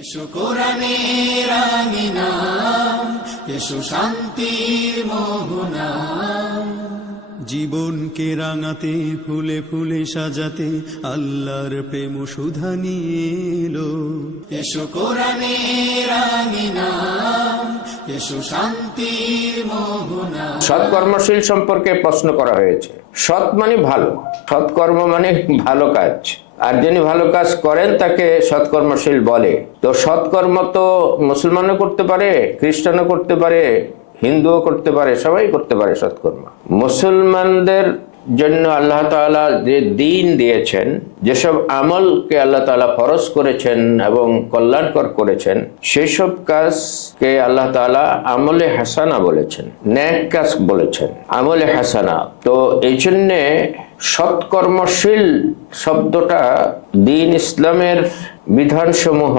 এসো কোরআনের আমিনা এসো শান্তির মোহনা। জীবনকে রাঙাতে ফুলে ফুলে সাজাতে আল্লাহর প্রেম সুধা নিয়ে এলো। এসো কোরআনের আমিনা সৎকর্মশীল সম্পর্কে প্রশ্ন করা হয়েছে। সৎ মানে ভালো। সৎকর্ম মানে ভালো কাজ। আর যিনি ভালো কাজ করেন, তাকে সৎকর্মশীল বলে। তো সৎকর্ম তো মুসলমানও করতে পারে, খ্রিস্টানও করতে পারে, হিন্দুও করতে পারে, সবাই করতে পারে সৎকর্ম। মুসলমানদের জন্য আল্লাহ তালা যে দিন দিয়েছেন, যেসব আমলকে আল্লাহ তালা ফরজ করেছেন এবং কল্যাণকর করেছেন, সেসব কাজকে আল্লাহ তালা আমলে হাসানা বলেছেন, ন্যাক কাজ বলেছেন, আমলে হাসানা। তো এই জন্যে সৎকর্মশীল শব্দটা দিন ইসলামের বিধানসমূহ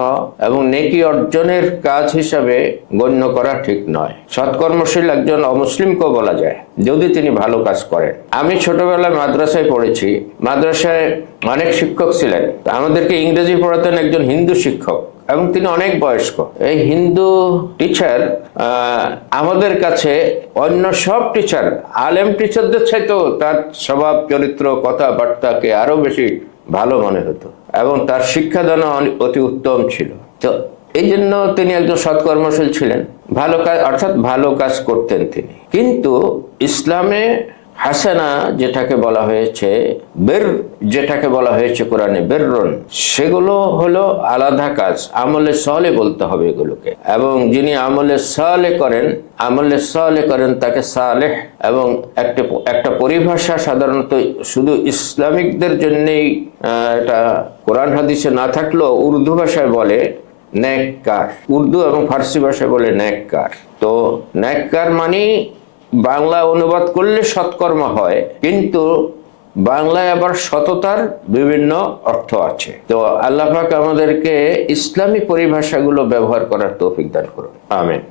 এবং নেকি অর্জনের কাজ হিসাবে গণ্য করা ঠিক নয়। সৎকর্মশীল একজন অমুসলিমকেও বলা যায়, যদি তিনি ভালো কাজ করেন। আমি ছোটবেলায় মাদ্রাসায় পড়েছি। মাদ্রাসায় অনেক শিক্ষক ছিলেন। আমাদেরকে ইংরেজি পড়াতেন একজন হিন্দু শিক্ষক। এবং তিনি অনেক বয়স্ক। এই হিন্দু টিচার আমাদের কাছে অন্য সব টিচার আলেম টিচারদের চাইতেও তার স্বভাব, চরিত্র, কথাবার্তাকে আরও বেশি ভালো মনে হতো এবং তার শিক্ষাদানও অনেক- অতি উত্তম ছিল। তো এই জন্য তিনি একজন সৎকর্মশীল ছিলেন। ভালো কাজ অর্থাৎ ভালো কাজ করতেন তিনি। কিন্তু ইসলামে হাসানা যেটাকে বলা হয়েছে, বের যেটাকে বলা হয়েছে কোরআনে বেররন সেগুলো হলো আলাদা কাজ। আমলে সহলে বলতে হবে এগুলোকে। এবং যিনি আমলে সহলে করেন, আমলে সহলে করেন তাকে সালেহ। এবং একটা একটা পরিভাষা সাধারণত শুধু ইসলামিকদের জন্যেই এটা কোরআন হাদিসে না থাকলেও উর্দু ভাষায় বলে ন্যাককার। উর্দু এবং ফার্সি ভাষায় বলে ন্যাককার। তো ন্যাককার মানে বাংলা অনুবাদ করলে সৎকর্ম হয়, কিন্তু বাংলায় আবার সততার বিভিন্ন অর্থ আছে। তো আল্লাহাক আমাদেরকে ইসলামী পরিভাষাগুলো ব্যবহার করার তৌফিক দান করুন। আমিন।